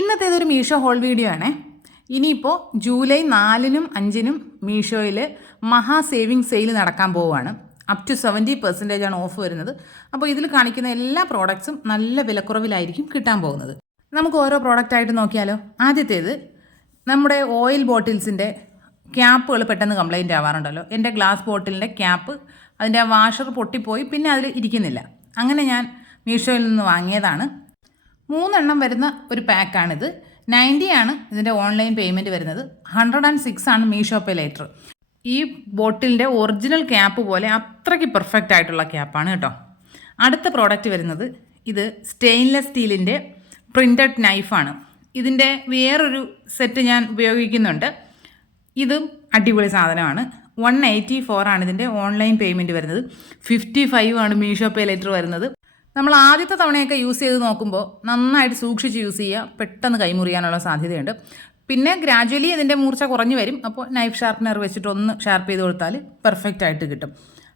ഇന്നത്തേതൊരു Meesho whole video ആണേ. ഇനിയിപ്പോൾ July 4-നും 5-നും മീഷോയിൽ മഹാ സേവിങ് സെയിൽ നടക്കാൻ പോവുകയാണ്. അപ് ടു 70% ആണ് ഓഫ് വരുന്നത്. അപ്പോൾ ഇതിൽ കാണിക്കുന്ന എല്ലാ പ്രോഡക്ട്സും നല്ല വിലക്കുറവിലായിരിക്കും കിട്ടാൻ പോകുന്നത്. നമുക്ക് ഓരോ പ്രോഡക്റ്റായിട്ട് നോക്കിയാലോ. ആദ്യത്തേത് നമ്മുടെ ഓയിൽ ബോട്ടിൽസിൻ്റെ ക്യാപ്പുകൾ പെട്ടെന്ന് കംപ്ലൈൻറ്റ് ആവാറുണ്ടല്ലോ. എൻ്റെ ഗ്ലാസ് ബോട്ടിലിൻ്റെ ക്യാപ്പ് അതിൻ്റെ ആ വാഷർ പൊട്ടിപ്പോയി, പിന്നെ അതിൽ ഇരിക്കുന്നില്ല. അങ്ങനെ ഞാൻ മീഷോയിൽ നിന്ന് വാങ്ങിയതാണ്. 3 എണ്ണം വരുന്ന ഒരു പാക്കാണിത്. 90 ആണ് ഇതിൻ്റെ ഓൺലൈൻ പേയ്മെൻറ്റ് വരുന്നത്. 106 ആണ് മീഷോ പേ ലേറ്റർ. ഈ ബോട്ടിലിൻ്റെ ഒറിജിനൽ ക്യാപ്പ് പോലെ അത്രയ്ക്ക് പെർഫെക്റ്റ് ആയിട്ടുള്ള ക്യാപ്പാണ് കേട്ടോ. അടുത്ത പ്രോഡക്റ്റ് വരുന്നത് ഇത് സ്റ്റെയിൻലെസ് സ്റ്റീലിൻ്റെ പ്രിൻറ്റഡ് നൈഫാണ്. ഇതിൻ്റെ വേറൊരു സെറ്റ് ഞാൻ ഉപയോഗിക്കുന്നുണ്ട്. ഇതും അടിപൊളി സാധനമാണ്. 184 ആണ് ഇതിൻ്റെ ഓൺലൈൻ പേയ്മെൻറ്റ് വരുന്നത്. 55 ആണ് മീഷോ പേ ലേറ്റർ വരുന്നത്. നമ്മൾ ആദ്യത്തെ തവണയൊക്കെ യൂസ് ചെയ്ത് നോക്കുമ്പോൾ നന്നായിട്ട് സൂക്ഷിച്ച് യൂസ് ചെയ്യുക, പെട്ടെന്ന് കൈമുറിയാനുള്ള സാധ്യതയുണ്ട്. പിന്നെ ഗ്രാജ്വലി ഇതിൻ്റെ മൂർച്ച കുറഞ്ഞു വരും. അപ്പോൾ നൈഫ് ഷാർപ്പനർ വെച്ചിട്ട് ഒന്ന് ഷാർപ്പ് ചെയ്ത് കൊടുത്താൽ പെർഫെക്റ്റ് ആയിട്ട് കിട്ടും.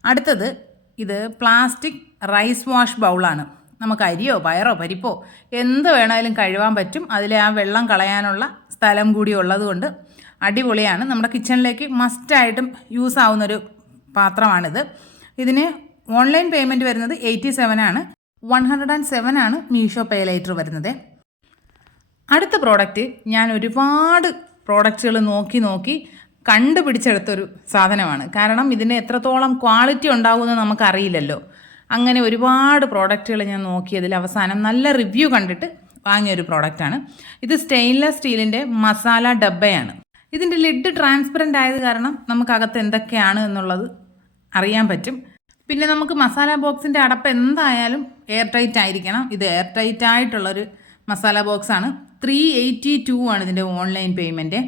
അടുത്തത് ഇത് പ്ലാസ്റ്റിക് റൈസ് വാഷ് ബൗളാണ്. നമുക്ക് അരിയോ പയറോ പരിപ്പോ എന്ത് വേണമെങ്കിലും കഴുകാൻ പറ്റും. അതിലെ ആ വെള്ളം കളയാനുള്ള സ്ഥലം കൂടി ഉള്ളതുകൊണ്ട് അടിപൊളിയാണ്. നമ്മുടെ കിച്ചണിലേക്ക് മസ്റ്റായിട്ടും യൂസ് ആവുന്നൊരു പാത്രമാണിത്. ഇതിന് ഓൺലൈൻ പേയ്മെൻറ്റ് വരുന്നത് 87 ആണ്. 107 ആണ് മീഷോ പേ ലേറ്റർ വരുന്നത്. അടുത്ത പ്രോഡക്റ്റ് ഞാൻ ഒരുപാട് പ്രോഡക്റ്റ്സുകൾ നോക്കി കണ്ടുപിടിച്ചെടുത്തൊരു സാധനമാണ്. കാരണം ഇതിന് എത്രത്തോളം ക്വാളിറ്റി ഉണ്ടാകുമെന്ന് നമുക്കറിയില്ലല്ലോ. അങ്ങനെ ഒരുപാട് പ്രോഡക്റ്റുകൾ ഞാൻ നോക്കിയതിൽ അവസാനം നല്ല റിവ്യൂ കണ്ടിട്ട് വാങ്ങിയൊരു പ്രോഡക്റ്റാണ്. ഇത് സ്റ്റെയിൻലെസ് സ്റ്റീലിൻ്റെ മസാല ഡബ്ബയാണ്. ഇതിൻ്റെ ലിഡ് ട്രാൻസ്പെറൻ്റ് ആയത് കാരണം നമുക്കകത്ത് എന്തൊക്കെയാണ് എന്നുള്ളത് അറിയാൻ പറ്റും. പിന്നെ നമുക്ക് മസാല ബോക്സിൻ്റെ അടപ്പ് എന്തായാലും എയർ ടൈറ്റ് ആയിരിക്കണം. ഇത് എയർ ടൈറ്റ് ആയിട്ടുള്ളൊരു മസാല ബോക്സാണ്. 382 ആണ് ഇതിൻ്റെ ഓൺലൈൻ പേയ്മെൻറ്റ്.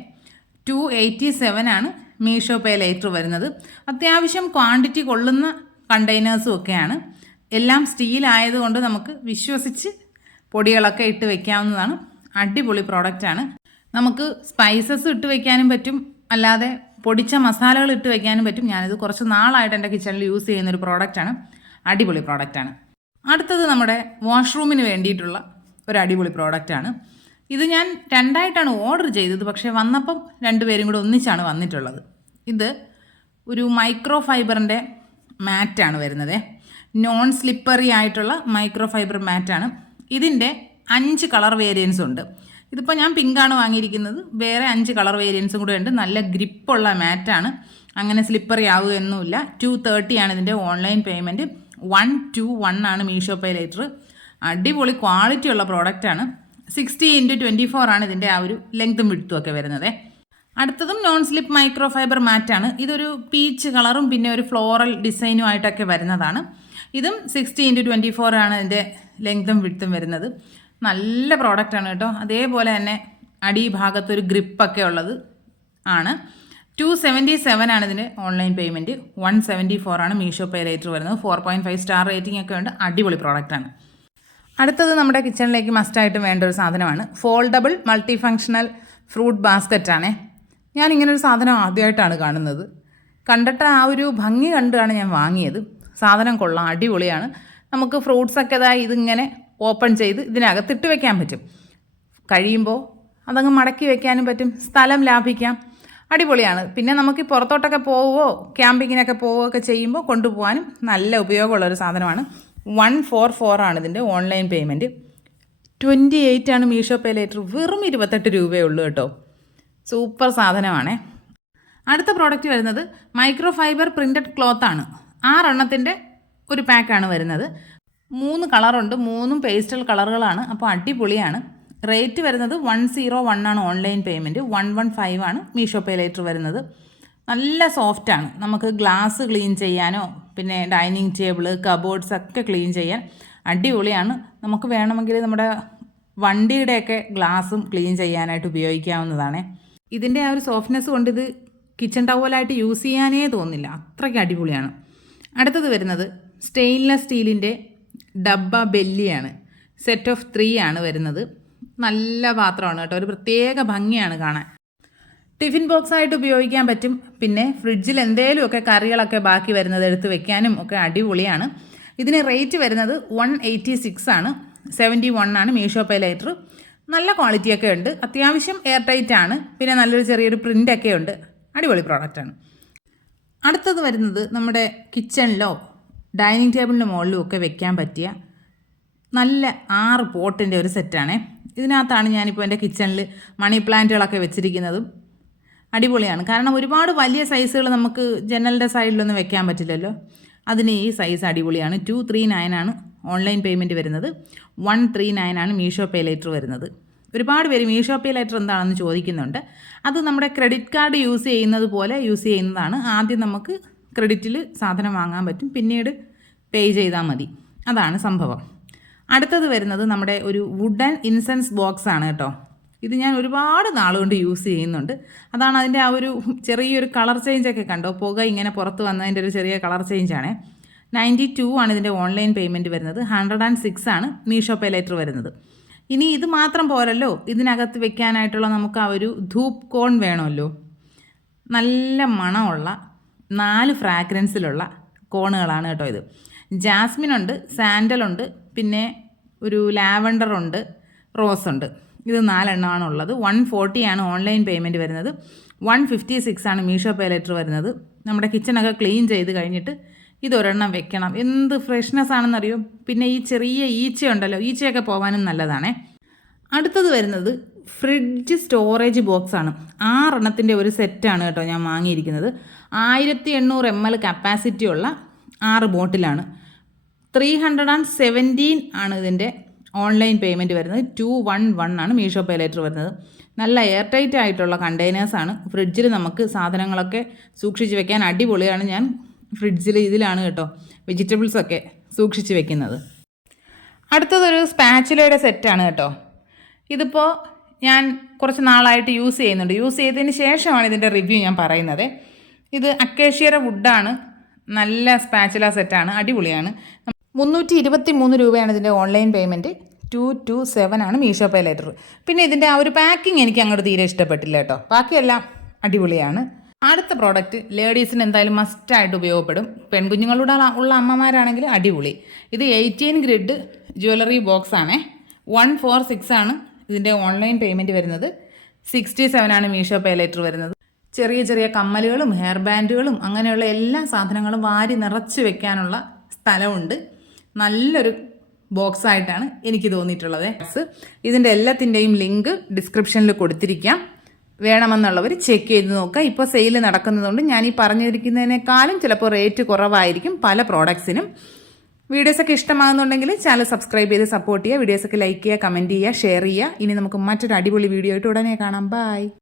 287 ആണ് മീഷോ പേ ലേറ്റർ വരുന്നത്. അത്യാവശ്യം ക്വാണ്ടിറ്റി കൊള്ളുന്ന കണ്ടെയ്നേഴ്സും ഒക്കെയാണ്. എല്ലാം സ്റ്റീൽ ആയതുകൊണ്ട് നമുക്ക് വിശ്വസിച്ച് പൊടികളൊക്കെ ഇട്ട് വയ്ക്കാവുന്നതാണ്. അടിപൊളി പ്രോഡക്റ്റാണ്. നമുക്ക് സ്പൈസസ് ഇട്ട് വയ്ക്കാനും പറ്റും, അല്ലാതെ പൊടിച്ച മസാലകൾ ഇട്ട് വയ്ക്കാനും പറ്റും. ഞാനിത് കുറച്ച് നാളായിട്ട് എൻ്റെ കിച്ചണിൽ യൂസ് ചെയ്യുന്നൊരു പ്രോഡക്റ്റാണ്. അടിപൊളി പ്രോഡക്റ്റാണ്. അടുത്തത് നമ്മുടെ വാഷ്റൂമിന് വേണ്ടിയിട്ടുള്ള ഒരു അടിപൊളി പ്രോഡക്റ്റാണ്. ഇത് ഞാൻ 2 ആയിട്ടാണ് ഓർഡർ ചെയ്തത്, പക്ഷേ വന്നപ്പം 2 പേരും കൂടെ ഒന്നിച്ചാണ് വന്നിട്ടുള്ളത്. ഇത് ഒരു മൈക്രോ ഫൈബറിൻ്റെ മാറ്റാണ് വരുന്നത്. നോൺ സ്ലിപ്പറി ആയിട്ടുള്ള മൈക്രോ ഫൈബർ മാറ്റാണ്. ഇതിൻ്റെ 5 കളർ വേരിയൻസ് ഉണ്ട്. ഇതിപ്പോൾ ഞാൻ പിങ്കാണ് വാങ്ങിയിരിക്കുന്നത്. വേറെ 5 കളർ വേരിയൻസും കൂടെ ഉണ്ട്. നല്ല ഗ്രിപ്പുള്ള മാറ്റാണ്. അങ്ങനെ സ്ലിപ്പറി ആവുകയൊന്നുമില്ല. 230 ആണ് ഇതിൻ്റെ ഓൺലൈൻ പേയ്മെൻറ്റ്. 121 ആണ് മീഷോ പേ ലേറ്റർ. അടിപൊളി ക്വാളിറ്റി ഉള്ള പ്രോഡക്റ്റാണ്. 60x24 ആണ് ഇതിൻ്റെ ആ ഒരു ലെങ്ത്തും വിഡ്ത്തും ഒക്കെ വരുന്നത്. അടുത്തതും നോൺ സ്ലിപ്പ് മൈക്രോ ഫൈബർ മാറ്റാണ്. ഇതൊരു പീച്ച് കളറും പിന്നെ ഒരു ഫ്ലോറൽ ഡിസൈനും ആയിട്ടൊക്കെ വരുന്നതാണ്. ഇതും 60x24 ആണ് ഇതിൻ്റെ ലെങ്ത്തും വിഡ്ത്തും വരുന്നത്. നല്ല പ്രോഡക്റ്റാണ് കേട്ടോ. അതേപോലെ തന്നെ അടിഭാഗത്തൊരു ഗ്രിപ്പൊക്കെ ഉള്ളത് ആണ്. 277 ആണ് ഇതിൻ്റെ ഓൺലൈൻ പേയ്മെൻറ്റ്. 174 ആണ് മീഷോ പേ ലേറ്റർ വരുന്നത്. 4.5 സ്റ്റാർ റേറ്റിംഗ് ഒക്കെ ഉണ്ട്. അടിപൊളി പ്രോഡക്റ്റാണ്. അടുത്തത് നമ്മുടെ കിച്ചണിലേക്ക് മസ്റ്റായിട്ടും വേണ്ട ഒരു സാധനമാണ് ഫോൾഡബിൾ മൾട്ടി ഫങ്ഷണൽ ഫ്രൂട്ട് ബാസ്ക്കറ്റാണേ. ഞാനിങ്ങനൊരു സാധനം ആദ്യമായിട്ടാണ് കാണുന്നത്. കണ്ടിട്ട് ആ ഒരു ഭംഗി കണ്ടാണ് ഞാൻ വാങ്ങിയത്. സാധനം കൊള്ളാം, അടിപൊളിയാണ്. നമുക്ക് ഫ്രൂട്ട്സൊക്കെ ഇതിങ്ങനെ ഓപ്പൺ ചെയ്ത് ഇതിനകത്തിട്ട് വെക്കാൻ പറ്റും. കഴിയുമ്പോൾ അതങ്ങ് മടക്കി വെക്കാനും പറ്റും. സ്ഥലം ലാഭിക്കാം. അടിപൊളിയാണ്. പിന്നെ നമുക്ക് പുറത്തോട്ടൊക്കെ പോവുകയോ ക്യാമ്പിങ്ങിനൊക്കെ പോവുകയൊക്കെ ചെയ്യുമ്പോൾ കൊണ്ടുപോകാനും നല്ല ഉപയോഗമുള്ളൊരു സാധനമാണ്. 144 ആണ് ഇതിൻ്റെ ഓൺലൈൻ പേയ്മെൻറ്റ്. 28 ആണ് മീഷോ പേ ലേറ്റർ. വെറും 28 രൂപയേ ഉള്ളൂ കേട്ടോ. സൂപ്പർ സാധനമാണേ. അടുത്ത പ്രോഡക്റ്റ് വരുന്നത് മൈക്രോ ഫൈബർ പ്രിൻറ്റഡ് ക്ലോത്താണ്. 6 എണ്ണത്തിൻ്റെ ഒരു പാക്കാണ് വരുന്നത്. 3 കളറുണ്ട്. 3ഉം പേസ്റ്റൽ കളറുകളാണ്. അപ്പോൾ അടിപൊളിയാണ്. റേറ്റ് വരുന്നത് 101 ആണ് ഓൺലൈൻ പേയ്മെൻറ്റ്. 115 ആണ് മീഷോ പേ ലേറ്റർ വരുന്നത്. നല്ല സോഫ്റ്റാണ്. നമുക്ക് ഗ്ലാസ് ക്ലീൻ ചെയ്യാനോ പിന്നെ ഡൈനിങ് ടേബിള് കബോർഡ്സ് ഒക്കെ ക്ലീൻ ചെയ്യാൻ അടിപൊളിയാണ്. നമുക്ക് വേണമെങ്കിൽ നമ്മുടെ വണ്ടിയുടെയൊക്കെ ഗ്ലാസും ക്ലീൻ ചെയ്യാനായിട്ട് ഉപയോഗിക്കാവുന്നതാണ്. ഇതിൻ്റെ ആ ഒരു സോഫ്റ്റ്നെസ് കൊണ്ട് ഇത് കിച്ചൺ ടവലായിട്ട് യൂസ് ചെയ്യാനേ തോന്നില്ല. അത്രയ്ക്ക് അടിപൊളിയാണ്. അടുത്തത് വരുന്നത് സ്റ്റെയിൻലെസ് സ്റ്റീലിൻ്റെ ഡബ്ബ ബെല്ലിയാണ്. സെറ്റ് ഓഫ് 3 ആണ് വരുന്നത്. നല്ല പാത്രമാണ് കേട്ടോ. ഒരു പ്രത്യേക ഭംഗിയാണ് കാണാൻ. ടിഫിൻ ബോക്സ് ആയിട്ട് ഉപയോഗിക്കാൻ പറ്റും. പിന്നെ ഫ്രിഡ്ജിൽ എന്തെങ്കിലുമൊക്കെ കറികളൊക്കെ ബാക്കി വരുന്നത് എടുത്ത് വെക്കാനും ഒക്കെ അടിപൊളിയാണ്. ഇതിന് റേറ്റ് വരുന്നത് 186 ആണ്. 71 ആണ് മീഷോ പേ ലേറ്റർ. നല്ല ക്വാളിറ്റിയൊക്കെ ഉണ്ട്, അത്യാവശ്യം എയർ ടൈറ്റ് ആണ്, പിന്നെ നല്ലൊരു ചെറിയൊരു പ്രിൻ്റൊക്കെ ഉണ്ട്. അടിപൊളി പ്രോഡക്റ്റാണ്. അടുത്തത് വരുന്നത് നമ്മുടെ കിച്ചണിലോ ഡൈനിങ് ടേബിളിൻ്റെ മുകളിലും ഒക്കെ വെക്കാൻ പറ്റിയ നല്ല 6 പോട്ടിൻ്റെ ഒരു സെറ്റാണേ. ഇതിനകത്താണ് ഞാനിപ്പോൾ എൻ്റെ കിച്ചണിൽ മണി പ്ലാന്റുകളൊക്കെ വെച്ചിരിക്കുന്നതും. അടിപൊളിയാണ്, കാരണം ഒരുപാട് വലിയ സൈസുകൾ നമുക്ക് ജനലിൻ്റെ സൈഡിലൊന്നും വെക്കാൻ പറ്റില്ലല്ലോ. അതിന് ഈ സൈസ് അടിപൊളിയാണ്. 239 ആണ് ഓൺലൈൻ പേയ്മെൻറ്റ് വരുന്നത്, 139 ആണ് മീഷോ പേ ലേറ്റർ വരുന്നത്. ഒരുപാട് പേര് മീഷോ പേ ലേറ്റർ എന്താണെന്ന് ചോദിക്കുന്നുണ്ട്. അത് നമ്മുടെ ക്രെഡിറ്റ് കാർഡ് യൂസ് ചെയ്യുന്നത് പോലെ യൂസ് ചെയ്യുന്നതാണ്. ആദ്യം നമുക്ക് ക്രെഡിറ്റിൽ സാധനം വാങ്ങാൻ പറ്റും, പിന്നീട് പേ ചെയ്താൽ മതി. അതാണ് സംഭവം. അടുത്തത് വരുന്നത് നമ്മുടെ ഒരു വുഡൻ ഇൻസെൻസ് ബോക്സ് ആണ് കേട്ടോ. ഇത് ഞാൻ ഒരുപാട് നാളുകൊണ്ട് യൂസ് ചെയ്യുന്നുണ്ട്. അതാണ് അതിൻ്റെ ആ ഒരു ചെറിയൊരു കളർ ചേഞ്ചൊക്കെ കണ്ടോ, പുക ഇങ്ങനെ പുറത്ത് വന്നതിൻ്റെ ഒരു ചെറിയ കളർ ചേഞ്ചാണ്. 92 ആണ് ഇതിൻ്റെ ഓൺലൈൻ പേയ്മെൻറ്റ് വരുന്നത്, 106 ആണ് മീഷോ പേ ലേറ്റർ വരുന്നത്. ഇനി ഇത് മാത്രം പോരല്ലോ, ഇതിനകത്ത് വെക്കാനായിട്ടുള്ള നമുക്ക് ആ ഒരു ധൂപ്പ് കോൺ വേണമല്ലോ. നല്ല മണമുള്ള 4 ഫ്രാഗ്രൻസിലുള്ള കോണുകളാണ് കേട്ടോ ഇത്. ജാസ്മിനുണ്ട്, സാൻഡലുണ്ട്, പിന്നെ ഒരു ലാവൻഡറുണ്ട്, റോസുണ്ട്. ഇത് 4 എണ്ണമാണ് ഉള്ളത്. 140 ആണ് ഓൺലൈൻ പേയ്മെൻറ്റ് വരുന്നത്, 156 ആണ് മീഷോ പേ ലേറ്റർ വരുന്നത്. നമ്മുടെ കിച്ചണൊക്കെ ക്ലീൻ ചെയ്ത് കഴിഞ്ഞിട്ട് ഇതൊരെണ്ണം വെക്കണം. എന്ത് ഫ്രഷ്നെസ് ആണെന്നറിയോ. പിന്നെ ഈ ചെറിയ ഈച്ചയുണ്ടല്ലോ, ഈച്ചയൊക്കെ പോകാനും നല്ലതാണേ. അടുത്തത് വരുന്നത് ഫ്രിഡ്ജ് സ്റ്റോറേജ് ബോക്സാണ്. 6 എണ്ണത്തിൻ്റെ ഒരു സെറ്റാണ് കേട്ടോ ഞാൻ വാങ്ങിയിരിക്കുന്നത്. 1800 ml കപ്പാസിറ്റി ഉള്ള 6 ബോട്ടിലാണ്. 317 ആണ് ഇതിൻ്റെ ഓൺലൈൻ പേയ്മെൻറ്റ് വരുന്നത്, 211 ആണ് മീഷോ പേ ലേറ്റർ വരുന്നത്. നല്ല എയർ ടൈറ്റ് ആയിട്ടുള്ള കണ്ടെയ്നേഴ്സാണ്. ഫ്രിഡ്ജിൽ നമുക്ക് സാധനങ്ങളൊക്കെ സൂക്ഷിച്ച് വെക്കാൻ അടിപൊളിയാണ്. ഞാൻ ഫ്രിഡ്ജിൽ ഇതിലാണ് കേട്ടോ വെജിറ്റബിൾസൊക്കെ സൂക്ഷിച്ച് വെക്കുന്നത്. അടുത്തതൊരു സ്പാച്ചുലയുടെ സെറ്റാണ് കേട്ടോ. ഇതിപ്പോൾ ഞാൻ കുറച്ച് നാളായിട്ട് യൂസ് ചെയ്യുന്നുണ്ട്. യൂസ് ചെയ്തതിന് ശേഷമാണ് ഇതിൻ്റെ റിവ്യൂ ഞാൻ പറയുന്നത്. ഇത് അക്കേഷ്യയുടെ വുഡാണ്. നല്ല സ്പാച്ചുല സെറ്റാണ്, അടിപൊളിയാണ്. 323 രൂപയാണ് ഇതിൻ്റെ ഓൺലൈൻ പേയ്മെൻറ്റ്, 227 ആണ് മീഷോ പേ ലേറ്റർ. പിന്നെ ഇതിൻ്റെ ആ ഒരു പാക്കിംഗ് എനിക്ക് അങ്ങോട്ട് തീരെ ഇഷ്ടപ്പെട്ടില്ല കേട്ടോ. ബാക്കിയെല്ലാം അടിപൊളിയാണ്. അടുത്ത പ്രോഡക്റ്റ് ലേഡീസിന് എന്തായാലും മസ്റ്റായിട്ട് ഉപയോഗപ്പെടും. പെൺകുഞ്ഞുങ്ങളുടെ ഉള്ള അമ്മമാരാണെങ്കിൽ അടിപൊളി. ഇത് 18 ഗ്രിഡ് ജ്വല്ലറി ബോക്സ് ആണേ. 146 ആണ് ഇതിൻ്റെ ഓൺലൈൻ പേയ്മെൻറ്റ് വരുന്നത്, 67 ആണ് മീഷോ പേ ലേറ്റർ വരുന്നത്. ചെറിയ ചെറിയ കമ്മലുകളും ഹെയർ ബാൻഡുകളും അങ്ങനെയുള്ള എല്ലാ സാധനങ്ങളും വാരി നിറച്ച് വെക്കാനുള്ള സ്ഥലമുണ്ട്. നല്ലൊരു ബോക്സായിട്ടാണ് എനിക്ക് തോന്നിയിട്ടുള്ളത്. ഇതിൻ്റെ എല്ലാത്തിൻ്റെയും ലിങ്ക് ഡിസ്ക്രിപ്ഷനിൽ കൊടുത്തിരിക്കാം, വേണമെന്നുള്ളവർ ചെക്ക് ചെയ്ത് നോക്കുക. ഇപ്പോൾ സെയിൽ നടക്കുന്നതുകൊണ്ട് ഞാൻ ഈ പറഞ്ഞിരിക്കുന്നതിനേക്കാളും ചിലപ്പോൾ റേറ്റ് കുറവായിരിക്കും പല പ്രോഡക്ട്സിനും. വീഡിയോസൊക്കെ ഇഷ്ടമാകുന്നുണ്ടെങ്കിൽ ചാനൽ സബ്സ്ക്രൈബ് ചെയ്ത് സപ്പോർട്ട് ചെയ്യുക. വീഡിയോസൊക്കെ ലൈക്ക് ചെയ്യുക, കമൻറ്റ് ചെയ്യുക, ഷെയർ ചെയ്യുക. ഇനി നമുക്ക് മറ്റൊരു അടിപൊളി വീഡിയോ ആയിട്ട് ഉടനെ കാണാം. ബൈ.